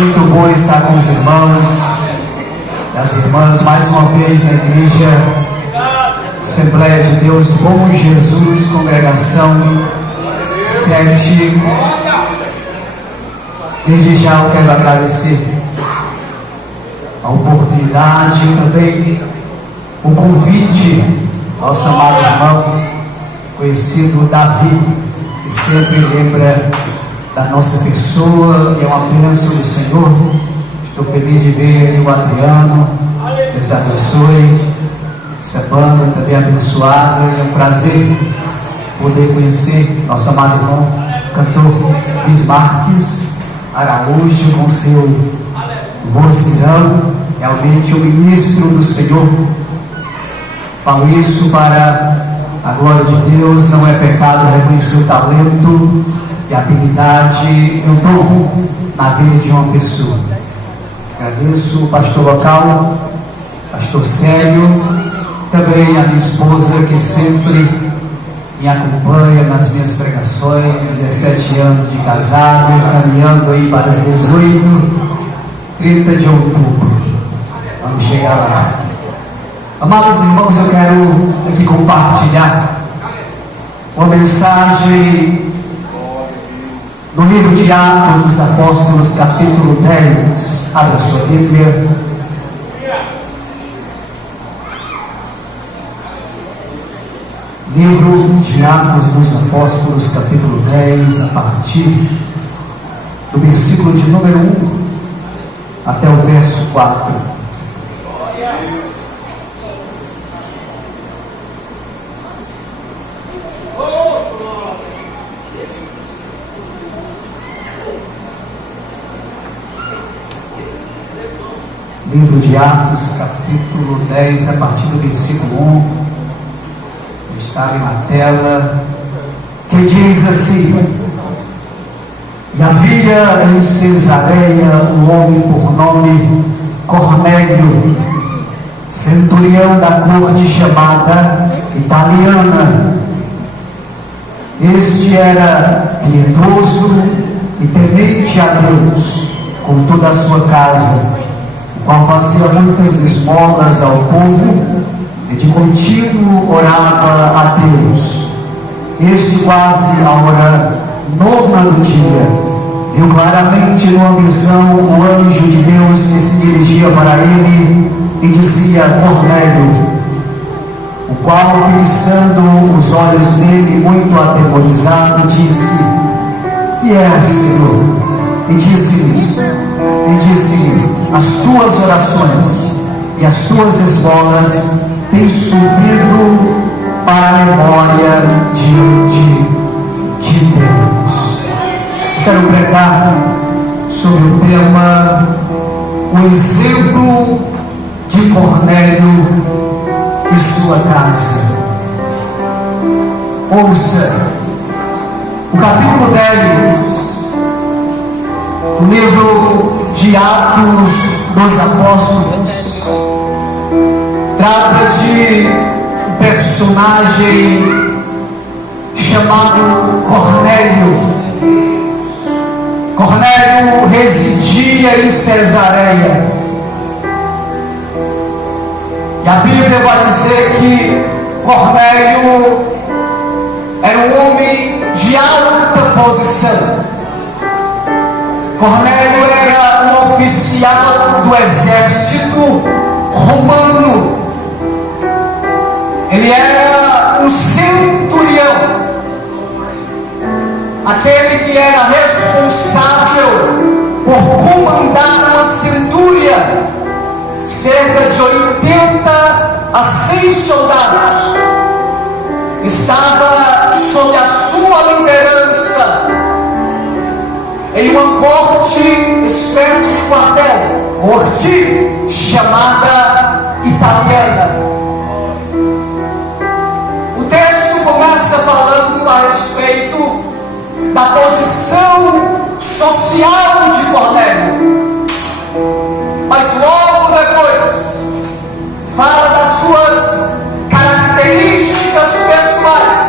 Muito bom estar com os irmãos e as irmãs mais uma vez na igreja Assembleia de Deus Bom Jesus, congregação 7. Desde já eu quero agradecer a oportunidade e também o convite ao nosso amado irmão conhecido Davi, que sempre lembra da nossa pessoa e é uma bênção do Senhor. Estou feliz de ver o Adriano. Deus abençoe essa banda também abençoada. É um prazer poder conhecer nosso amado irmão cantor Bismarques Araújo com seu vozeirão, realmente o ministro do Senhor. Falo isso para a glória de Deus. Não é pecado reconhecer o talento e a habilidade e o dom na vida de uma pessoa. Agradeço o pastor local, pastor Célio, também a minha esposa que sempre me acompanha nas minhas pregações, 17 anos de casado, caminhando aí para os 30 de outubro. Vamos chegar lá. Amados irmãos, eu quero aqui compartilhar uma mensagem no livro de Atos dos Apóstolos, capítulo 10. Abra sua Bíblia. Livro de Atos dos Apóstolos, capítulo 10, a partir do versículo de número 1 até o verso 4. Livro de Atos, capítulo 10, a partir do versículo 1. Está ali na tela, que diz assim: E havia em Cesareia um homem por nome Cornélio, centurião da corte chamada italiana. Este era piedoso e temente a Deus com toda a sua casa, o qual fazia muitas esmolas ao povo e de contínuo orava a Deus. Este, quase a hora nona do dia, viu claramente numa visão o anjo de Deus que se dirigia para ele e dizia: Cornélio. O qual, fixando os olhos nele, muito atemorizado, disse: Que é, Senhor? E disse: As tuas orações e as tuas esmolas têm subido para a memória diante de Deus. Eu quero pregar sobre o tema o exemplo de Cornélio e sua casa. Ouça o capítulo 10 do livro de Atos dos Apóstolos. Trata de um personagem chamado Cornélio. Cornélio residia em Cesareia. E a Bíblia vai dizer que Cornélio era um homem de alta posição. Cornélio era um oficial do exército romano. Ele era um centurião, aquele que era responsável por comandar uma centúria, cerca de 80 a 100 soldados. Estava sob a sua liderança em uma corte, espécie de quartel, corte chamada italiana. O texto começa falando a respeito da posição social de Cornélio, mas logo depois fala das suas características pessoais.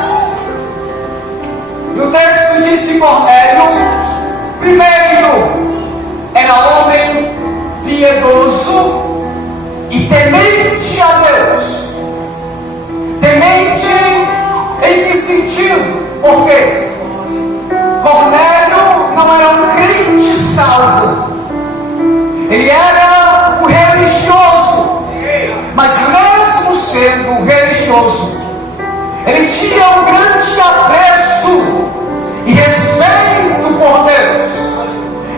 E o texto diz que Cornélio, primeiro, era homem piedoso e temente a Deus. Temente em que sentido? Porque Cornélio não era um crente salvo, ele era o religioso, mas mesmo sendo religioso, ele tinha um grande apreço e respeito por Deus.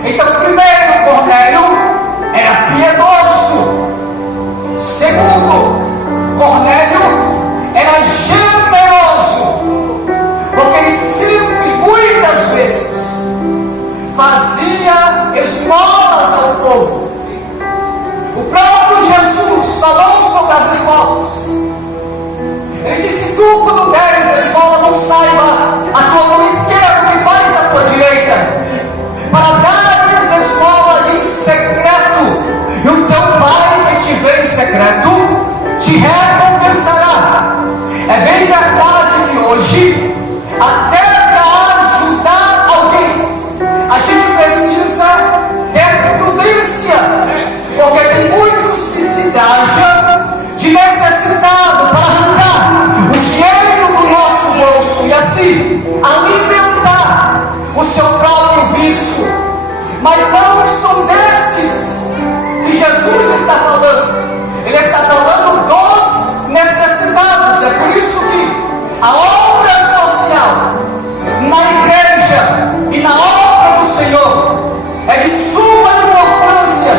Então, primeiro, Cornélio era piedoso. Segundo, Cornélio era generoso, porque ele sempre, muitas vezes, fazia esmolas ao povo. O próprio Jesus falou sobre as esmolas. Ele disse: tu, quando deres esmola, não saiba a tua mão esquerda o que faz a tua direita, para dares esmola em secreto, e o teu Pai que te vê em secreto te recompensará. É bem verdade que hoje, até para ajudar alguém, a gente precisa ter prudência, porque tem muitos que se gajam de necessitado para arrancar o dinheiro do nosso bolso e assim alimentar o seu próprio vício. Mas não são desses que Jesus está falando. Ele está falando dos necessitados. É por isso que a obra social na igreja e na obra do Senhor é de suma importância,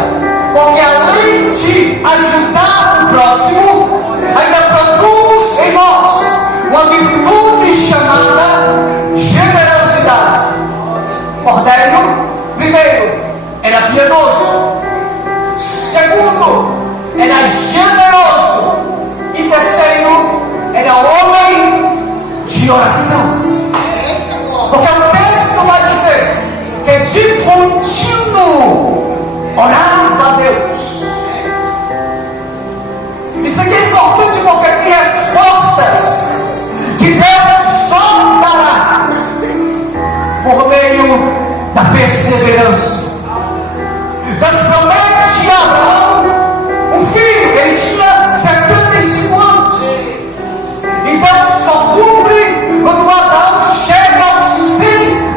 porque além de ajudar o próximo, ainda produz em nós uma virtude chamada generosidade. Cornélio, primeiro, era piedoso. Segundo, era generoso. E terceiro, era homem de oração. Porque o texto vai dizer que de contínuo orava a Deus. Isso aqui é importante, porque tem respostas que Deus só dará por meio da perseverança. Deus promete a Abraão um filho. Ele tinha 75 anos, e Deus só cumpre quando Abraão chega aos 100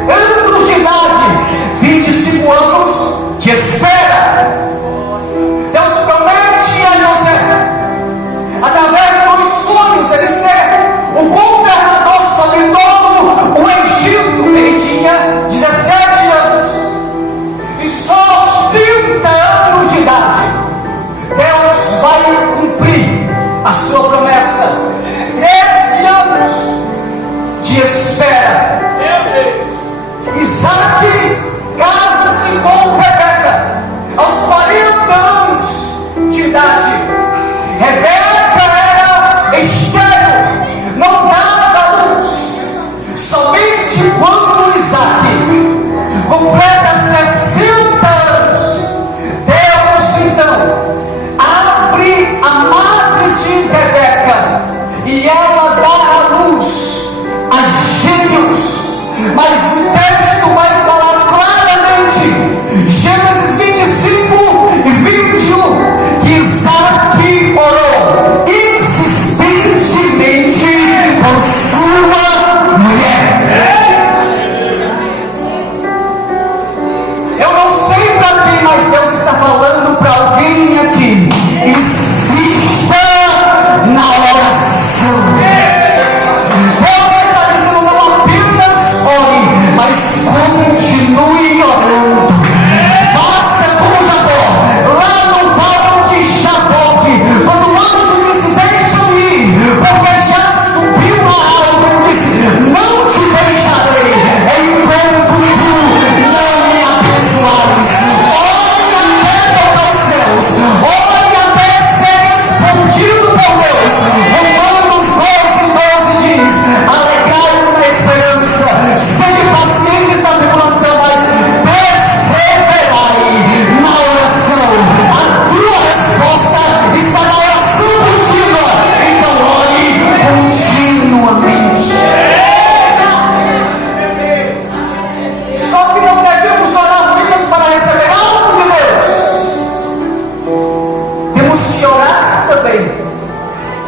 anos de idade. 25 anos de espera. Deus promete a José, através dos sonhos, ele ser o governador sobre todo o Egito. Ele tinha 17 anos, e só aos 30 anos de idade Deus vai cumprir a sua promessa. 13 anos de espera. Isaac casa-se com Rebeca aos 40 anos de idade. Rebeca era estéril, não dava luz. Somente quando Isaac completa 60 anos, Deus então abre a madre de Rebeca e ela dá à luz a gêmeos.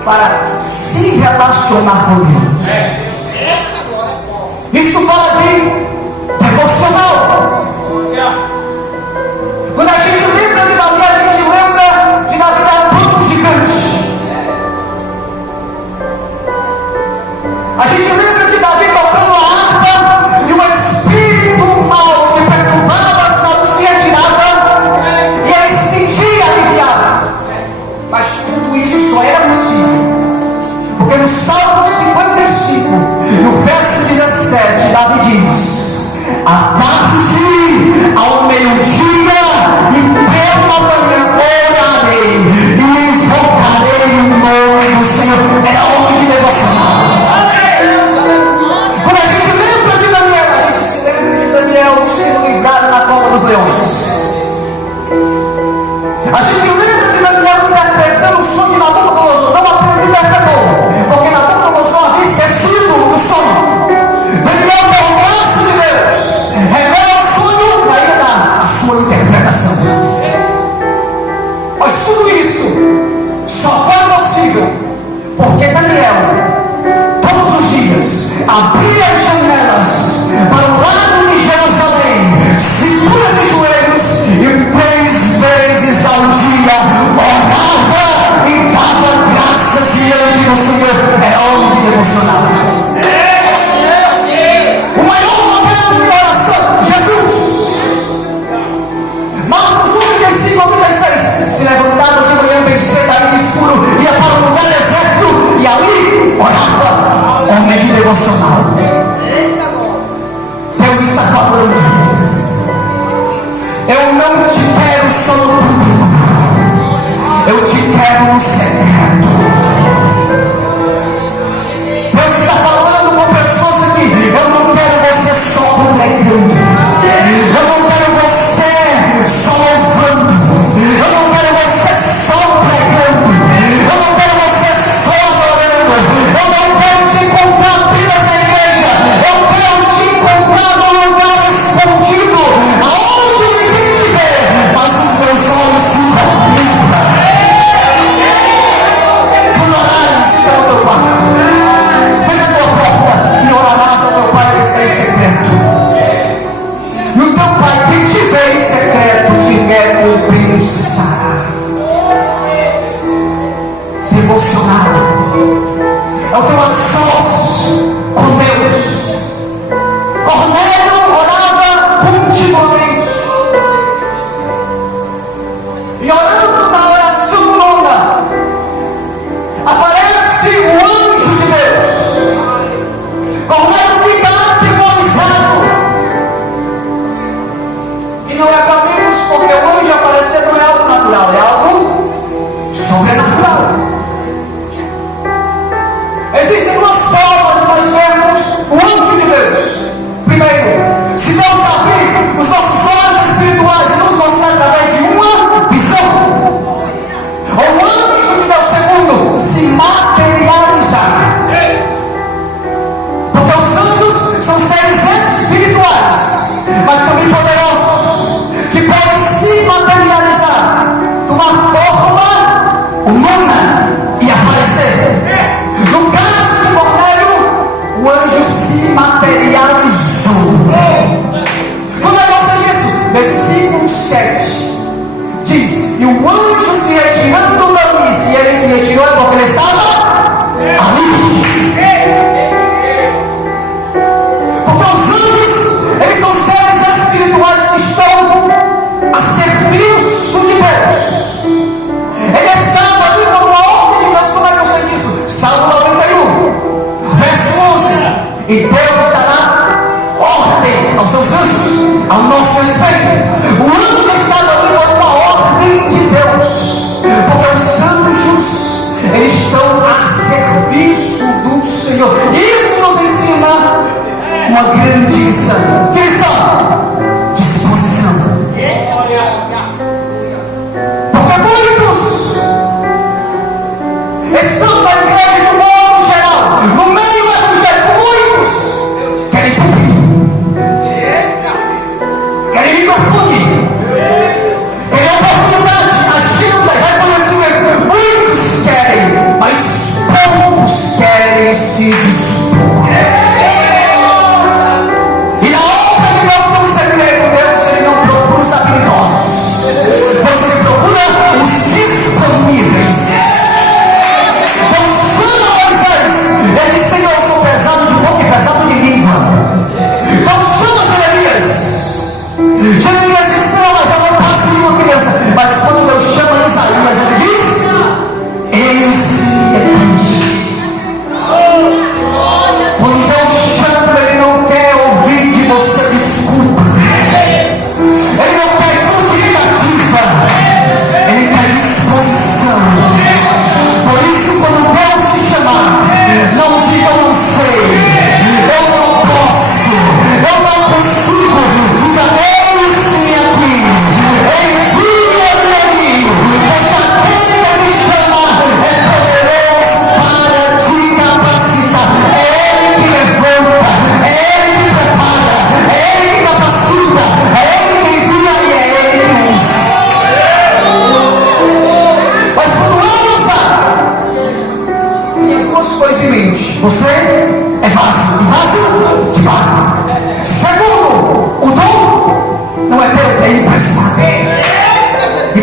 para se relacionar com Deus. Isso fala de devocional. Quando a gente lembra de Davi, a gente lembra de Davi dar um bando gigante. A gente lembra de Davi tocando a harpa e o espírito mau que perturbava a saúde se retirava e ele se sentia aliviado. Mas tudo isso só era possível porque no Salmo 55, no verso 17, Davi diz: à tarde, ao meio-dia e pela manhã orarei e invocarei o nome do Senhor. Era homem de devocional. Quando a gente lembra de Daniel, a gente se lembra de Daniel sendo livrado na cova dos leões. A gente lembra de Daniel interpretando o sonho de Nabucodonosor. Não apenas interpretou, porque Nabucodonosor havia esquecido do sonho. Daniel, pelo braço de Deus, revela o sonho e aí dá a sua interpretação. Mas tudo isso só foi possível porque Daniel, todos os dias, abria as janelas para o lado de Jerusalém, se punha de joelhos e 3 vezes ao dia orava e dava graça diante do Senhor. Era homem de devocional. O maior modelo de oração, Jesus. Marcos 1:35-36. Se levantava de manhã bem cedo, ainda escuro, ia para o lugar deserto e ali orava. Homem de devocional. Deus está falando: eu não te quero só no público, eu te quero no secreto. Deus está falando com pessoas aqui: eu não quero você só congregando, eu não quero você só louvando, eu não quero você só pregando, eu não quero você só adorando, eu não quero te encontrar apenas na igreja, eu quero te encontrar no lugar escondido, aonde ninguém te vê, mas os meus olhos se contemplam. Quando orares, fica no teu quarto, fecha a tua porta e orarás ao teu Pai que está em secreto. E o teu Pai que te vê em secreto te recompensará. Devocional é o teu a sós com Deus. Cornélio orava continuamente. E orando na oração longa, aparece o anjo de Deus. Cornélio fica atemorizado. E não é para menos, porque o anjo aparecer não é algo natural, é algo sobrenatural. Existem 2 formas de nós vermos o anjo de Deus. Primeiro, se Deus abrir os nossos olhos espirituais e nos mostrar através de uma visão. Ou o anjo de Deus, segundo, se materializar. Porque os anjos são seres espirituais, mas também poderosos, que podem se materializar de uma forma humana e aparecer. No caso de Cornélio, o anjo se materializou. Quando é isso? Versículo 7 diz: e o anjo se retirando dali, se ele se retirou é porque ele estava ali. Porque os anjos, eles são seres espirituais que estão a serviço de Deus. Ele estava ali por uma ordem de Deus. Como é que eu sei disso? Salmo 91, verso 11. E Deus dará ordem aos seus anjos ao nosso respeito. O anjo estava ali por uma ordem de Deus, porque os anjos, eles estão a serviço do Senhor.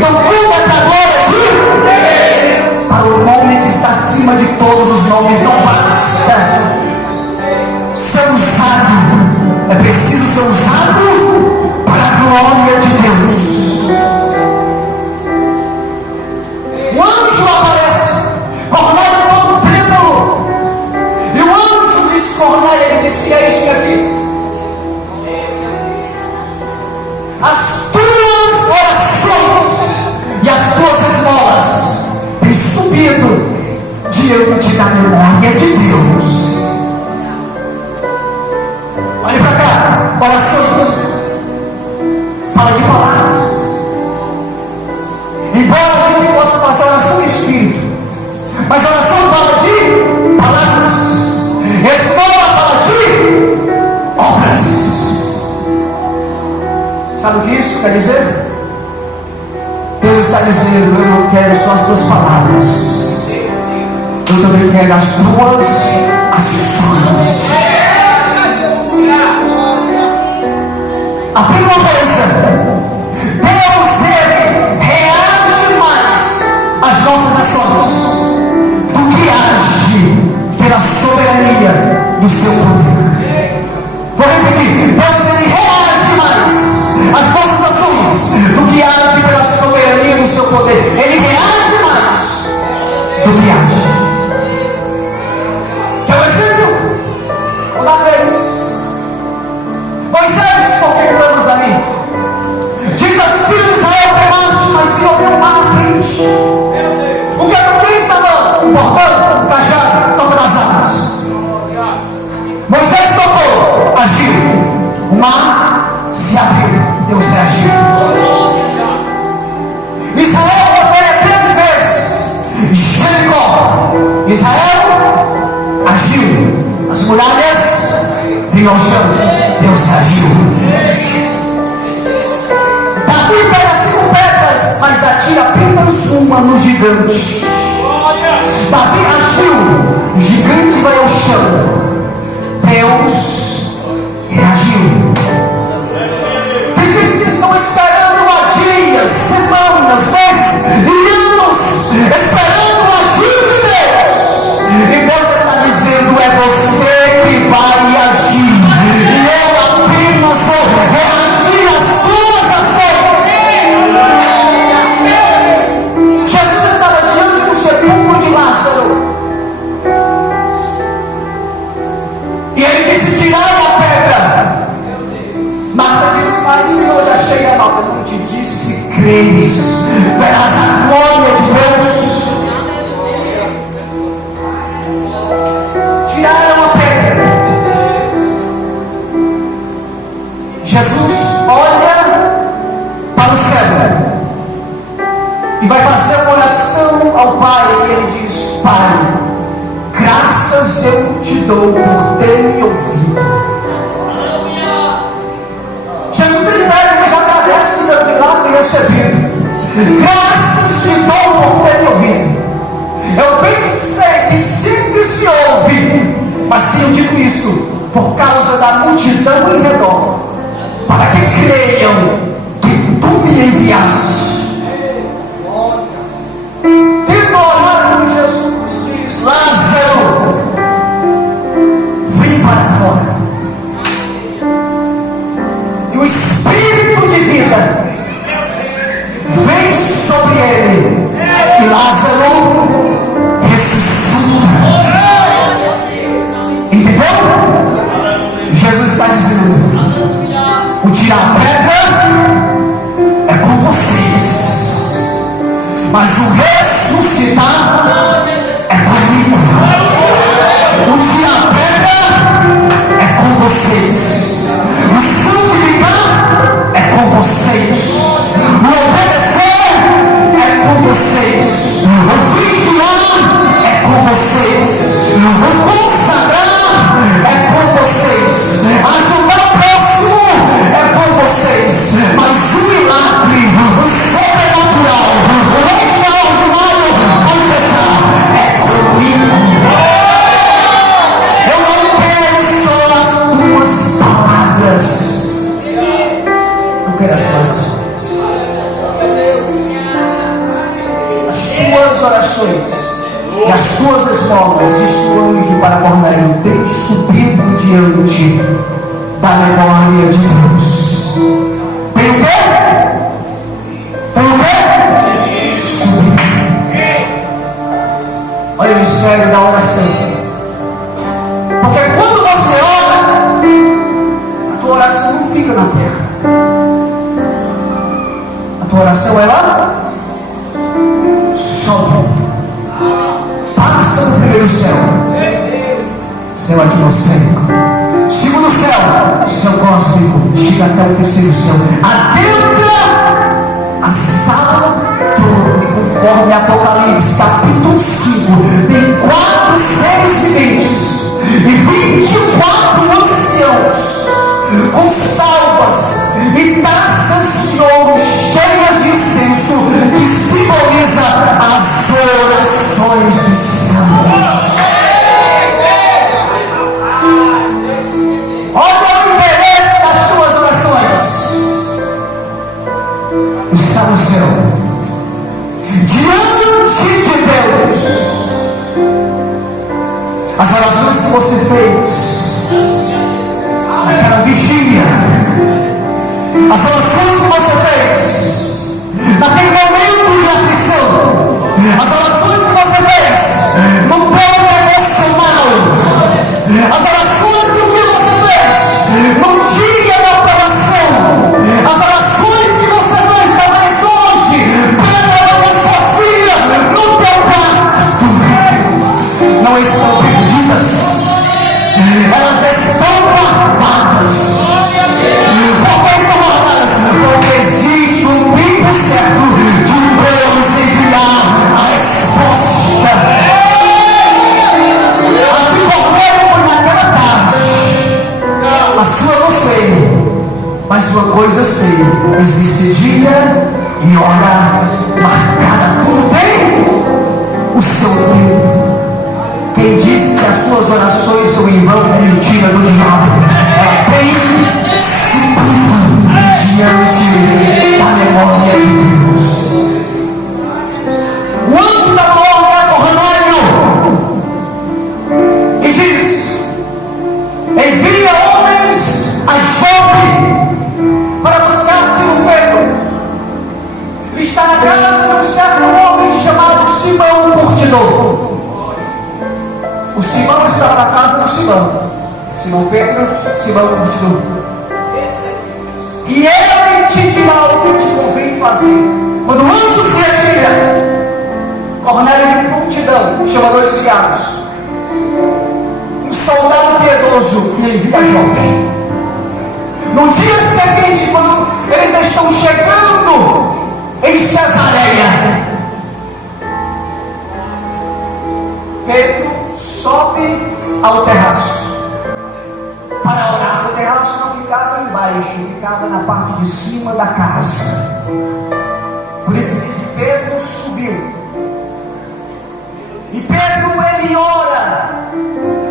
Então tudo é para a glória de Deus. Para o nome que está acima de todos os nomes. Não basta ser usado, é preciso ser usado para a glória de Deus. O anjo aparece, Cornélio todo trêmulo, e o anjo disse: Cornélio, ele disse: é isso aqui. As tuas orações e as tuas esmolas têm subido diante da memória de Deus. Olhe para cá, orações fala de palavras. Embora a gente possa fazer oração em espírito, mas a oração fala de palavras, esmola fala de obras. Sabe o que isso quer dizer? Deus está dizendo: eu não quero só as tuas palavras, eu também quero as tuas ações. A primeira coisa, Deus ele reage mais às nossas ações do que age pela soberania do seu poder. Vou repetir: Deus ele reage mais às nossas ações do que age pela soberania do seu poder. Ele reage mais do que age. Quer um exemplo? Vou dar para eles. Moisés, por que estamos ali? Diz as filhas de Israel: remaste, mas se houver um mar na frente. O que acontece? Estava importando o cajado, toca nas águas. Moisés tocou, agiu, o mar se abriu, Deus reagiu. Israel rodeia 13 vezes Jericó. Israel agiu, as muralhas vinham ao chão, Deus reagiu. Davi pega 5 pedras, mas atira apenas uma no gigante. Davi agiu, o gigante vai ao chão, Deus reagiu. Tem gente que estão esperando há dias, semanas, meses e anos, esperando o agir de Deus. E Deus está dizendo: é você que vai agir. E eu apenas vou reagir às tuas ações. Jesus estava diante do sepulcro de Lázaro. E ele disse: tirai a pedra. Marta disse: mas Senhor, já chega. Marta: não te disse, se creres, verás a glória de Deus. Tiraram a pedra. Jesus olha para o céu e vai fazer uma oração ao Pai. E ele diz: Pai, graças eu te dou por ter me ouvido. Jesus ele pede, mas agradece pelo milagre recebido. Graças te dou por ter me ouvido. Eu pensei que sempre se ouve, mas tenho dito isso por causa da multidão em redor, para que creiam que tu me enviaste. Tendo orado, Jesus diz: Lázaro, vem para fora. E o Espírito de vida vem sobre ele, e Lázaro ressuscita. Entendeu? Jesus está dizendo: o tirar a pedra é com vocês, mas o ressuscitar é comigo. O tirar a pedra é com vocês, o santificar é com vocês, o obedecer é com vocês, o vigiar é com vocês, o consagrar é com vocês, ajudar o próximo é com vocês, mas o milagre, o sobrenatural, o extraordinário pode deixar. orações e as suas esmolas, disse o anjo para Cornélio, tem subido diante da memória de Deus. Tem o quê? Tem o quê? Subir. Olha o mistério da oração. Porque quando você ora, a tua oração não fica na terra. A tua oração ela sobe. Passa no primeiro céu, céu atmosférico. Segundo céu, céu cósmico. Chega até o terceiro céu. Adentra a sala do trono. E conforme Apocalipse capítulo 5, tem 4 seres viventes e 24 anciãos com salvas e taças de ouro cheias de incenso, que simboliza as orações dos santos. Olha o interesse das tuas orações. Está no céu, diante de Deus. As orações que você fez naquela vigília, as orações que você fez naquele momento de aflição, as orações que você fez no plano emocional, as orações que você fez no dia da aprovação, as orações que você fez talvez hoje pela manhã sozinha no teu quarto, não estão perdidas, elas estão guardadas. Por que são guardadas? Porque existe um tempo certo de Deus enviar a resposta. A de Cornélio foi naquela tarde. A sua eu não sei, mas uma coisa eu sei: existe dia e hora marcada. Tudo tem o seu tempo. Quem disse que as suas orações são em vão é mentira do diabo. Ela tem cumprido diante da memória de Deus. O anjo da morte é Cornélio e diz: envia homens a Jope para buscar Simão Pedro. Ele está na casa de um certo homem chamado Simão Curtidor. O Simão estava na casa do Simão. Simão Pedro, Simão Curtidor. E ele te dirá o que te convém fazer. Quando o anjo se retira, Cornélio de prontidão chama 2 criados, um soldado piedoso, e envia a Jope. No dia seguinte, quando eles estão chegando em Cesareia, Pedro sobe ao terraço para orar. O terraço não ficava embaixo, ficava na parte de cima da casa. Por isso diz que Pedro subiu. E Pedro, ele ora.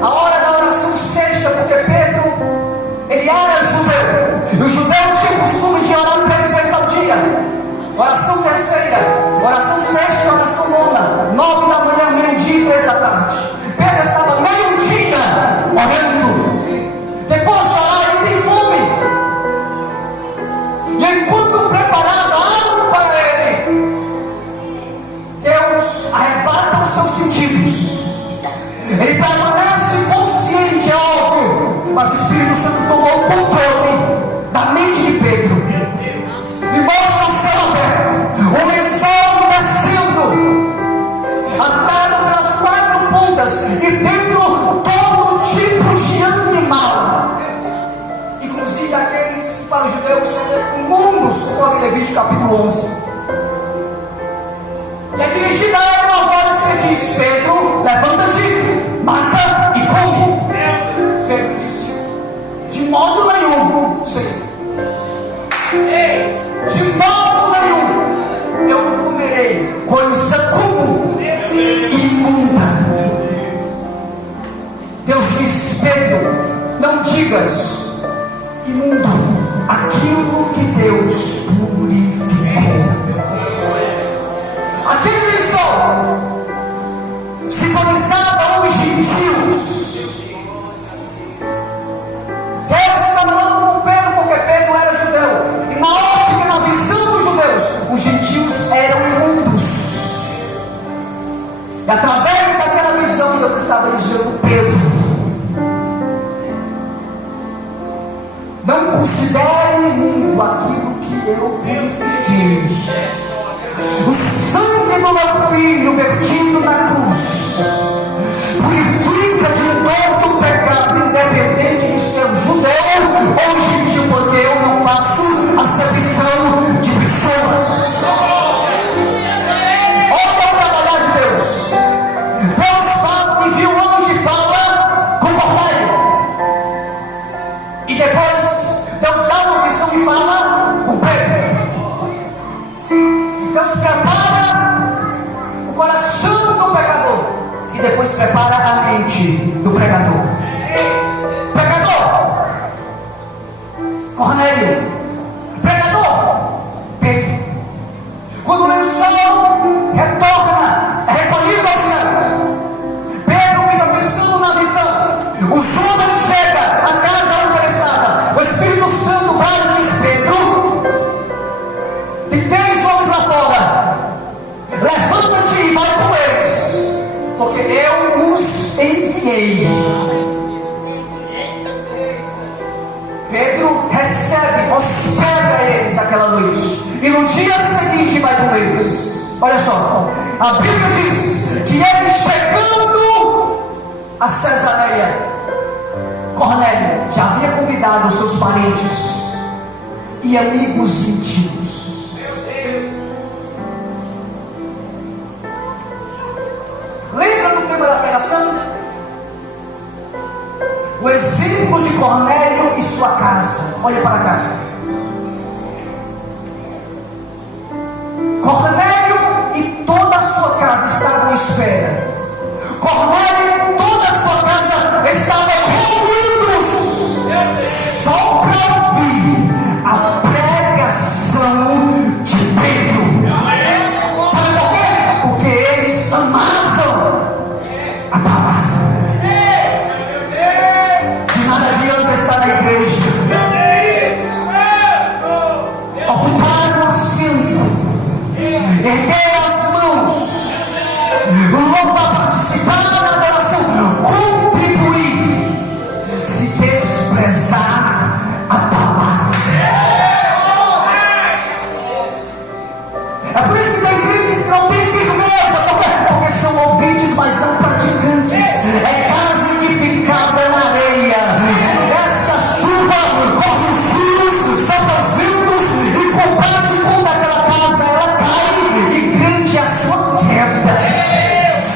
A hora da oração sexta, porque Pedro, ele era judeu. E o judeu tinha costume de orar 3 vezes ao dia. Oração terceira, oração sexta e oração nona. 9 da manhã, meio-dia e 3 da tarde. Pedro estava meio-dia orando. Depois de orar, ele tem fome. E enquanto preparava algo para ele, Deus arrebata os seus sentidos. Ele permanece consciente, é óbvio, mas o Espírito Santo tomou o controle da mente de Pedro e mostra o céu aberto, o lençol descendo, atado pelas 4 pontas, e dentro todo tipo de animal, inclusive aqueles que para os judeus são imundos, conforme Levítico capítulo 11. E é dirigida a ele uma voz que diz: Pedro, levanta-te, mata e come. Pedro disse: de modo nenhum, Senhor. De modo nenhum eu comerei coisa como imunda. Deus diz: Pedro, não digas imundo aquilo que Deus purificou. Aquele lençol através daquela visão, eu estava dizendo: Pedro, não considere imundo aquilo que eu purifiquei. O sangue do meu filho vertido na cruz purifica de todo pecado, independente de ser judeu ou gentil, porque eu não faço acepção de pessoas. Olha o trabalhar de Deus. Deus fala, envia um anjo e fala com Cornélio, e depois Deus dá uma visão e fala com Pedro. Deus prepara o coração do pecador e depois prepara a mente do pregador. Pregador, Cornélio. Pregador, Pedro. Quando o lençol retorna, é recolhido ao céu, Pedro fica pensando na visão. Os homens chegam, a casa interessada. O Espírito Santo vai e diz: Pedro, tem 10 homens lá fora, levanta-te e vai com eles, porque eu os enviei. Pedro recebe, hospeda eles aquela noite, e no dia seguinte vai com eles. Olha só, a Bíblia diz que ele, chegando a Cesareia, Cornélio já havia convidado os seus parentes e amigos íntimos. Lembra do tema da pregação? O exemplo de Cornélio e sua casa. Olha para cá. Cornélio e toda a sua casa estavam à espera. Cornélio e toda a sua casa estavam reunidos só para ouvir a pregação de Pedro. Sabe por quê? Porque eles amavam a palavra. De nada adianta estar na igreja, ocupar o assento, erguer as mãos, louvar, participar da adoração, contribuir, se desprezar a palavra. É por isso que tem crentes que não têm firmeza, porque são ouvintes, mas não praticantes. É casa edificada na areia. Essa chuva corre os rios, sopra os ventos e combate contra aquela casa. Ela cai e grande é a sua queda.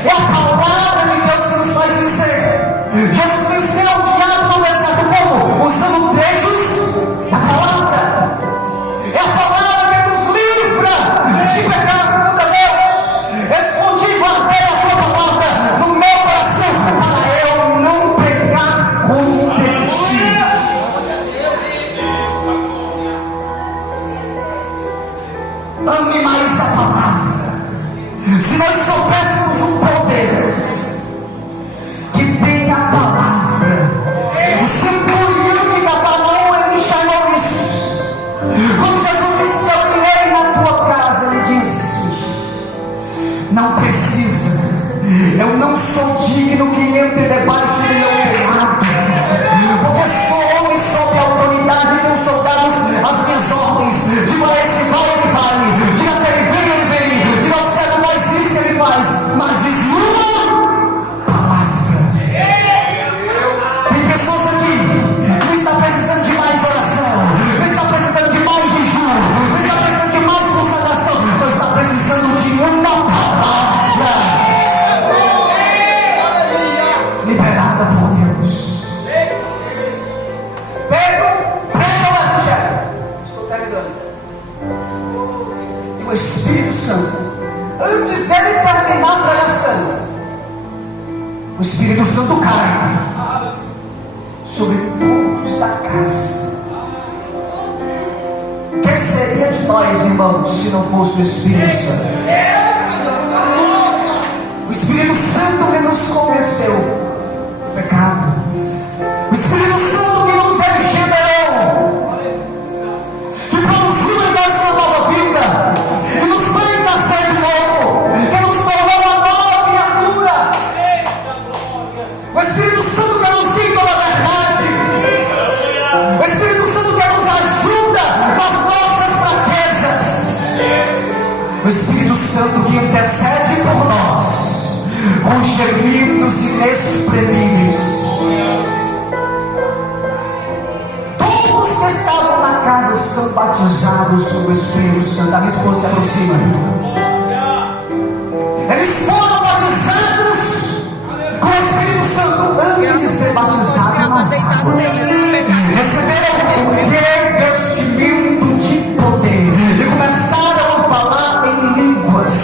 É a palavra de Deus que nos faz vencer. Jesus venceu o diabo no deserto como? Usando trechos da palavra. É a palavra que nos livra de pecar contra Deus. Escondi, guardei a tua palavra no meu coração para eu não pecar contra ti. Ame mais a palavra. Se nós soubéssemos o poder que tem a palavra, o centurião de Cafarnaum, ele chamou isso. Quando Jesus disse: eu irei na tua casa, ele disse: não precisa, eu não sou digno que entre debaixo do meu telhado, porque sou homem sob a autoridade e tenho soldados as minhas ordens. Diga a esse vai, ele vai. Diga para ele vem, ele vem. Diga ao cego faz isso, ele faz. Mas diz uma palavra. Tem pessoas aqui que estão precisando de mais oração, não está precisando de mais jejum, não está precisando de mais consagração, só está precisando de uma palavra liberada por Deus. Pedro, prega o evangelho. Estou terminando. E o Espírito Santo, antes dele terminar a pregação, o Espírito Santo cai sobre todos da casa. O que seria de nós, irmãos, se não fosse o Espírito Santo? O Espírito Santo que nos convenceu do pecado. O Espírito Santo que nos regenerou, que produziu em nós uma nova vida, que nos fez nascer de novo, que nos tornou uma nova criatura. O Espírito Santo que intercede por nós, com gemidos inexprimíveis. Todos que estavam na casa são batizados com o Espírito Santo. A minha esposa se aproxima. Eles foram batizados com o Espírito Santo antes de ser batizados nas águas. Receberam o revestimento de poder e começaram a falar em línguas.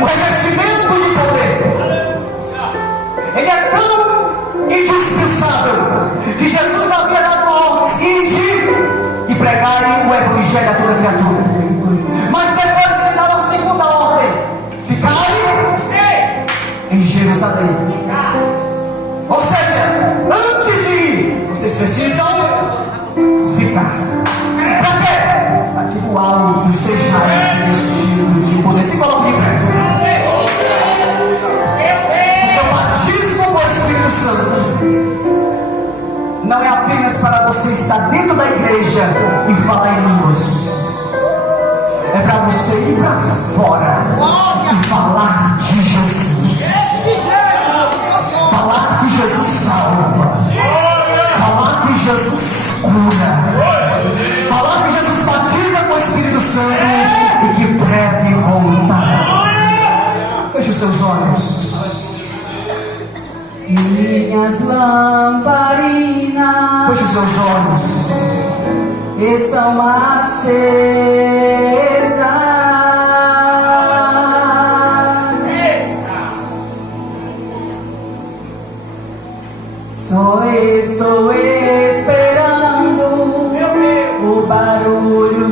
O revestimento de poder, ele é tão indispensável que Jesus havia dado ordem de pregarem o Evangelho a toda criatura. Mas depois ele dá a segunda ordem: ficarem em Jerusalém. Ou seja, antes de ir, vocês precisam ficar. Para quê? Para que do alto sejais revestidos de poder. Se coloque de pé. Porque o batismo com o Espírito Santo não é apenas para você estar dentro da igreja e falar em línguas. É para você ir para fora e falar de Jesus. Falar que Jesus salva. Falar que Jesus cura. Falar que Jesus batiza com o Espírito Santo e que breve voltará. Feche os seus olhos. Minhas lamparinas, Feche os seus olhos. estão acesas. Só estou esperando o barulho